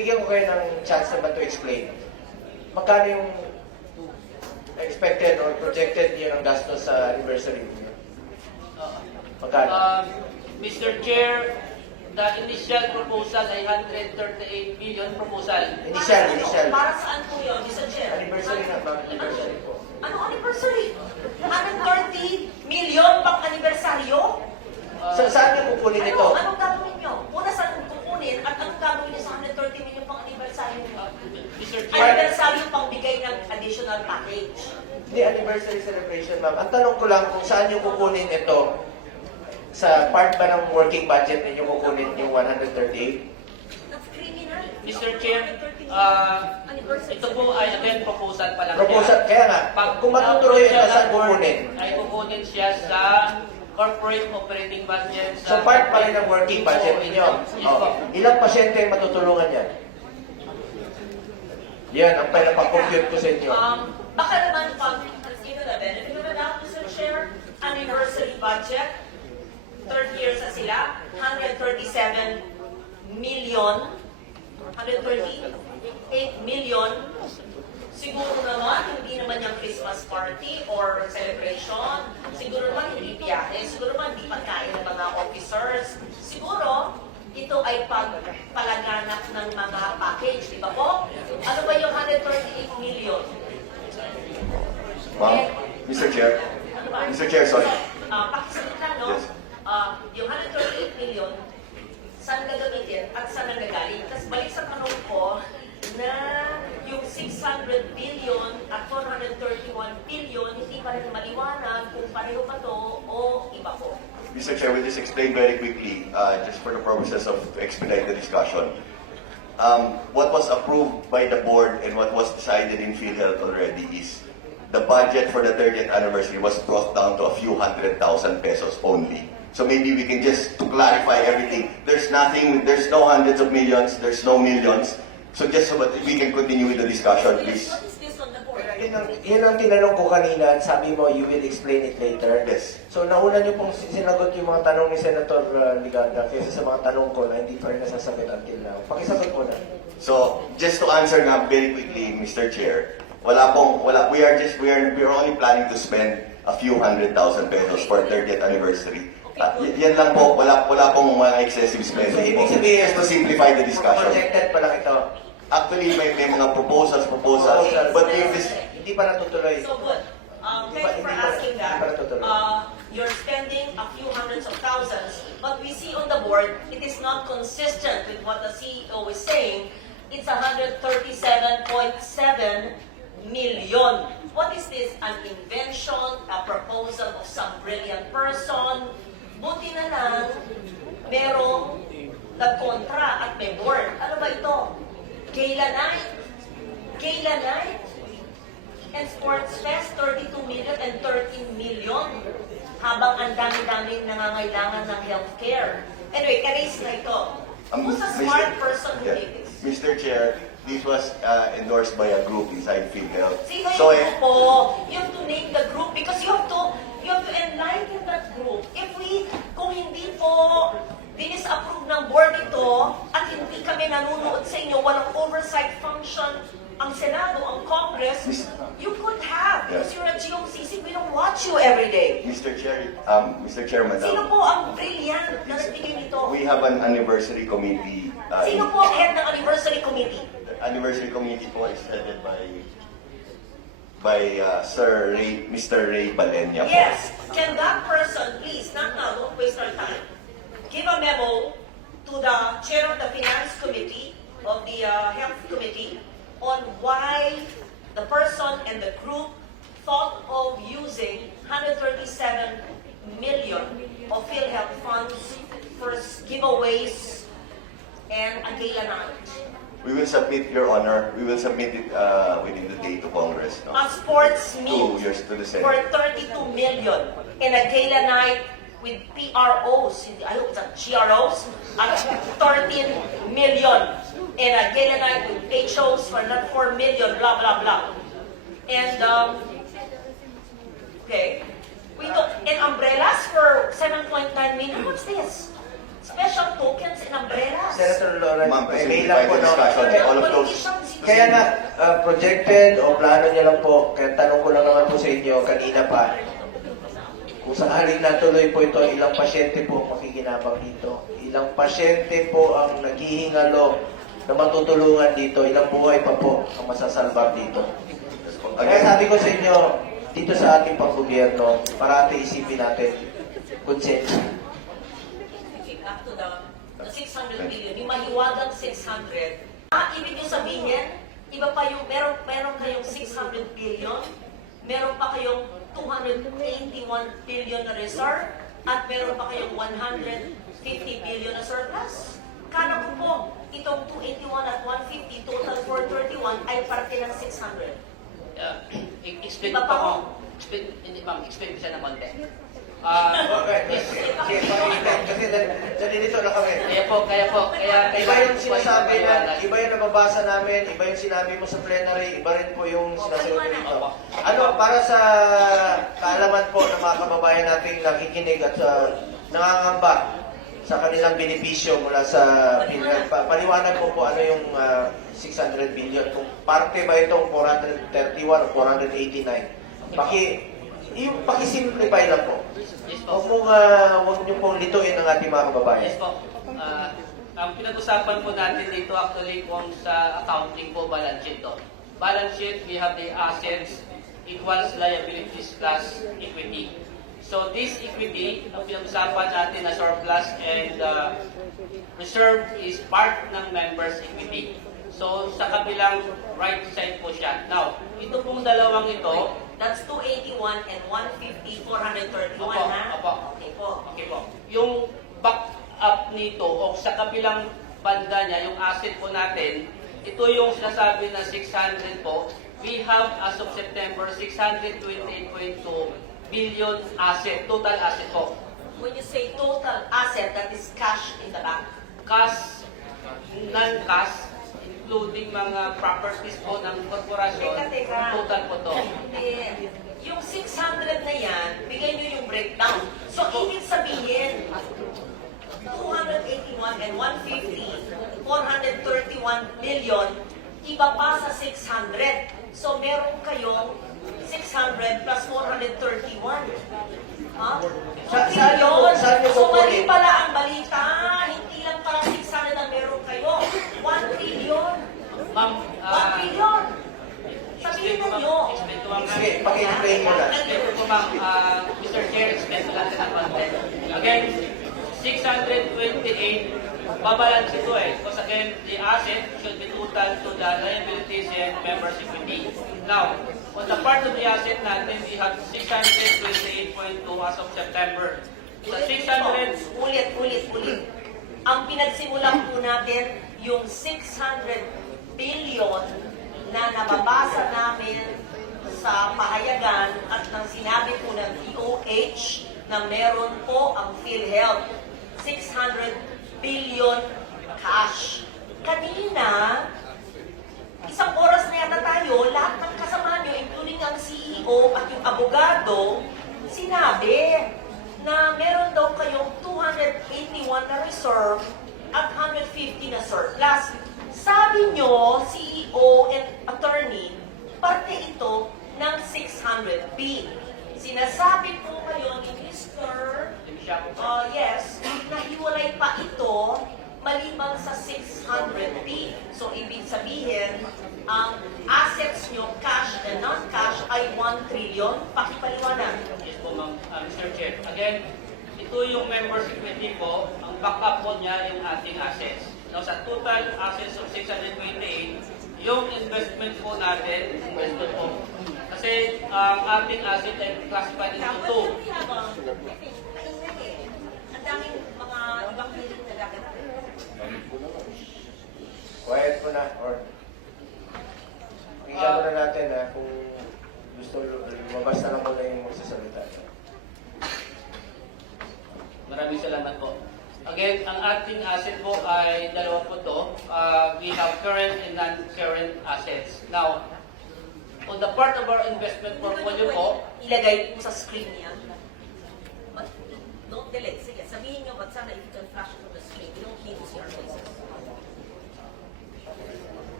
bibigyan ko kayo ng chance naman to explain. Magkano yung expected or projected niyo ng gastos sa anniversary niyo? Magkano? Mr. Chair, the initial proposal ay 138 million proposal. Initial. Para saan po yun, Mr. Chair? Anniversary na ba? Anniversary po. Anong anniversary? 130 million pang anibersaryo? Saan niyo kukunin ito? Anong gagawin nyo? Una saan kukunin at anong gagawin nyo sa 130 million pang anibersaryo nyo? Mr. Chair, Anibersaryo pang bigay ng additional package. Hindi, anniversary celebration, ma'am. Ang tanong ko lang kung saan niyo kukunin ito. Sa part ba ng working budget ninyo kukunin yung 138? That's criminal. Mr. Chair, ito po ay again proposal pa lang Proposal, kaya nga, kung matutuloy ito, saan kukunin? Ay kukunin siya sa corporate operating budget. So part pa rin ng working budget ninyo. Yes po. Ilang pasyente ang matutulungan yan? Yan, ang pinapag-compute ko sa inyo. Baka naman pag, na benefit naman ako, Mr. Chair, anniversary budget, third year sa sila, 137 million, 138 million, siguro naman, hindi naman yung Christmas party or celebration, siguro naman hindi biyahe, siguro naman hindi pagkain ng mga officers, siguro, ito ay pagpalaganap ng mga package, di ba po? Ano ba yung 138 million? Ma'am, Mr. Chair. Ano ba? Mr. Chair, sorry. Pakisagot lang, no? Yes. Yung 138 million, saan gagamitin at saan nagagaling? Tapos balik sa tanong ko na yung 600 billion at 431 billion, hindi pa rin maliwanag kung pareho pa to o iba po. Mr. Chair, we'll just explain very quickly, just for the purposes of expedite the discussion. What was approved by the board and what was decided in PhilHealth already is the budget for the 30th anniversary was brought down to a few 100,000 pesos only. So maybe we can just, to clarify everything, there's nothing, there's no hundreds of millions, there's no millions. So just so that we can continue with the discussion, please. What is this on the board? Yun ang tinanong ko kanina, sabi mo, you will explain it later. Yes. So nauna niyo pong sinagot yung mga tanong ni Senator Liganda kaysa sa mga tanong ko na hindi pa rin nasasagot until now. Pakisagot mo na. So just to answer nga very quickly, Mr. Chair, we are only planning to spend a few 100,000 pesos for 30th anniversary. Yan lang po, wala pong mga excessive spending. So, ibig sabihin, just to simplify the discussion. Projected pa lang ito. Actually, may mga proposals, but if this, Hindi pa natutuloy. So good. Thank you for asking that. Hindi pa natutuloy. You're spending a few hundreds of thousands, but we see on the board, it is not consistent with what the CEO is saying. It's 137.7 million. What is this? An invention, a proposal of some brilliant person? Buti na lang, merong nagkontra at may board. Ano ba ito? Gala night. Gala night. And Sports Fest, 32 million and 13 million. Habang ang dami-daming nangangailangan ng healthcare. Anyway, erase na ito. Who's a smart person who did this? Mr. Chair, this was endorsed by a group inside PhilHealth. Sino So, yung grupo? You have to name the group because you have to enlighten that group. Kung hindi po dinis-approve ng board ito at hindi kami nanonood sa inyo, walang oversight function ang Senado, ang Congress, you could have because you're a GOCC. We don't watch you every day. Mr. Chair, Madam, Sino po ang brilliant na nagbigay nito? we have an anniversary committee. Sino po ang head ng anniversary committee? The anniversary committee po is headed by Mr. Ray Balenya. po. Yes. Can that person, please, not now, don't waste our time, give a memo to the chair of the Finance Committee, of the Health Committee, on why the person and the group thought of using 137 million of PhilHealth funds for giveaways and a gala night. We will submit, Your Honor, we will submit it within the day to Congress. No? A sports meet Years to the for Senate. 32 million and a gala night with PROs, I hope it's a GROs, at 13 million. And a gala night with HOs for not 4 million, blah, blah, blah. And, okay. And umbrellas for 7.9 million. What's this? special tokens and umbrellas. Senator Lawrence, Ma'am, to may simplify lang po the na. discussion, all of those. Kaya nga, projected o plano niya lang po, kaya tanong ko lang naman po sa inyo kanina pa, kung sakaling natuloy po ito, ilang pasyente po ang makikinabang dito? Ilang pasyente po ang naghihingalo na matutulungan dito? Ilang buhay pa po ang masasalbar dito? Kaya sabi ko sa inyo, dito sa ating panggobyerno, parati isipin natin, konsensya. Okay, back to the 600 million, yung mahiwagang 600. Ibig nyo sabihin, iba pa yung, meron kayong 600 billion, meron pa kayong 281 billion na reserve, at meron pa kayong 150 billion na surplus. Kala ko po, itong 281 at 150, total 431 ay parte ng 600. Explain Iba pa po, ko. hindi ma'am, explain ko siya ng konti. Okay, sige, kasi nalilito na kami. Kaya Iba yung sinasabi na, iba yung nababasa namin, iba yung sinabi mo sa plenary, iba rin po yung sinasabi dito. Ano, para sa kaalaman po ng mga kababayan nating nakikinig at nangangamba sa kanilang benepisyo mula sa PhilHealth, paliwanag po po ano yung 600 billion, kung parte ba itong 431 o 489. Paki-simplify lang po. Yes Huwag po. huwag niyo pong lituin ang ating mga kababayan. Yes po. Ang pinag-usapan po natin dito actually kung sa accounting po balance sheet to. Balance sheet, we have the assets equals liabilities plus equity. So this equity, ang pinag-usapan natin na surplus and reserve is part ng members' equity. So sa kabilang right side po siya. Now, ito pong dalawang ito, That's 281 and 150, 431 Opo, ha? opo. Okay po. okay po, yung back up nito o sa kabilang banda niya, yung asset po natin, ito yung sinasabi na 600 po. We have as of September 628.2 billion asset, total asset po. When you say total asset, that is cash in the bank. Cash, non-cash, including mga properties po ng korporasyon, Teka. total po to. Hindi. Yung 600 na yan, bigay nyo yung breakdown. So, ibig sabihin, 281 and 150, 431 million, iba pa sa 600. So, meron kayong 600 plus 431. Ha? Saan niyo So, kukunin? mali pala ang balita. Hindi lang pala 600 ang meron kayo. 1 trillion. Ma'am, 1 trillion. Sabihin explain ko, ninyo. ma'am, explain ko, ma'am. Sige, paki-explain mo na. Explain ko, ma'am, Mr. Chair, explain ko lang sa content. Again, 628, babalance ito eh. Because again, the asset should be total to the liabilities and members' equity. Now, on the part of the asset natin, we have 628.2 as of September. Sa 600, Ulit. Ang pinagsimulan po natin, yung 600 billion na nababasa namin sa pahayagan at nang sinabi po ng DOH na meron po ang PhilHealth. 600 billion cash. Kanina, isang oras na yata tayo, lahat ng kasama nyo, including ang CEO at yung abogado, sinabi na meron daw kayong 281 na reserve at 150 na surplus. Sabi nyo, CEO and attorney, parte ito ng 600B. Sinasabi po kayo ni Mr. Yes, nahiwalay pa ito maliban sa 600B. So, ibig sabihin, ang assets nyo, cash and non-cash, ay 1 trillion. Pakipaliwanag. yes po, ma'am, Mr. Chair. Again, ito yung members' equity po, ang backup po niya yung ating assets. Now, sa total assets of 628, yung investment po natin, investment po. Kasi ang ating asset ay classified into two. Ang daming mga ibang hiling na dagat. Quiet mo na, or tingnan muna natin kung gusto lumabas na lang muna yung magsasalita. Maraming salamat po. Again, ang ating asset po ay dalawa po to. We have current and non-current assets. Now, on the part of our investment portfolio po, Ilagay mo sa screen niya. Don't delete. Sige, sabihin nyo, but sana if you can flash to the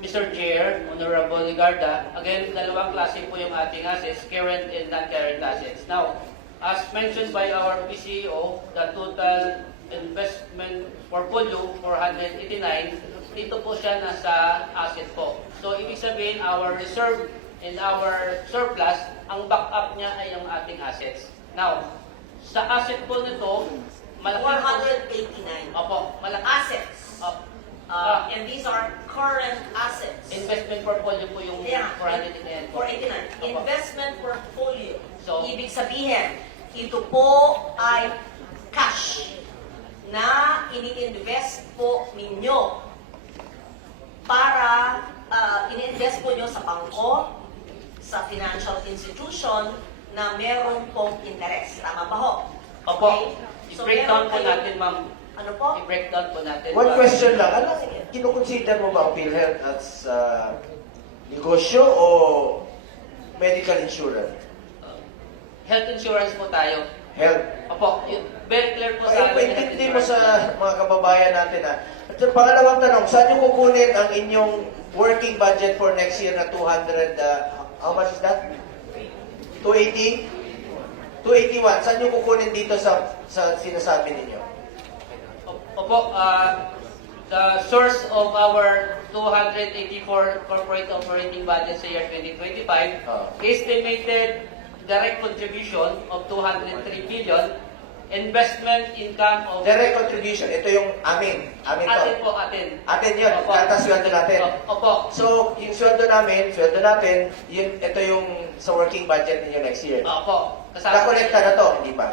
Mr. Chair, Honorable Ligarda, again, dalawang klase po yung ating assets, current and non-current assets. Now, as mentioned by our PCEO, the total investment portfolio, 489, dito po siya nasa asset po. So, ibig sabihin, our reserve and our surplus, ang backup niya ay ang ating assets. Now, sa asset po nito, malaki po. 489 Opo, malaki. assets. And these are current assets. Investment portfolio po yung Yeah. 489 po. 489. Opo. Investment portfolio. So- Ibig sabihin, ito po ay cash na ini-invest po ninyo para ini-invest po nyo sa bangko, sa financial institution na meron pong interest. Tama ba ho? Opo. So, I-breakdown meron po kayo- natin, ma'am. Ano po? I-breakdown po natin. One question lang, ano, kinukonsider mo ba ang PhilHealth as negosyo o medical insurance? Health insurance po tayo. Health. Opo, very clear po Ay, sa amin. paintindi mo sa mga kababayan natin ha. At yung pangalawang tanong, saan nyo kukunin ang inyong working budget for next year na 200, how much is that? 280? 281. Saan nyo kukunin dito sa sinasabi ninyo? Opo, the source of our 284 corporate operating budget sa year 2025, estimated direct contribution of 203 billion, investment income of... Direct contribution, ito yung amin. Amin to. Atin po, atin. Atin yun, Opo. kata sweldo natin. Opo. So, yung sweldo natin, ito yung sa working budget ninyo next year. Opo. Kasama- Nakolekta na to, hindi pa?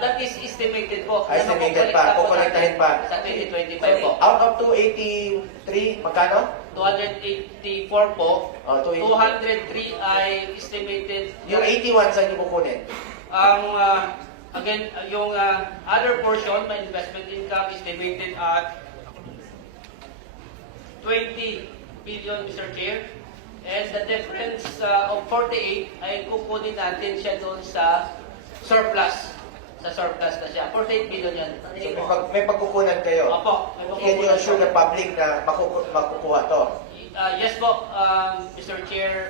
That is estimated po. Estimated Na pa, makukolekta po kukolektahin natin pa. Sa 2025 po. Out of 283, magkano? 284 po. Oh, 203 ay estimated. Yung 81, saan nyo kukunin? Ang, again, yung other portion, my investment income estimated at 20 billion, Mr. Chair. And the difference of 48 ay kukunin natin siya doon sa surplus. Sa surplus na siya. 48 billion yan. So, may pagkukunan kayo. Opo. may Can you kukunin assure po. the public na makukuha to? Yes po, Mr. Chair.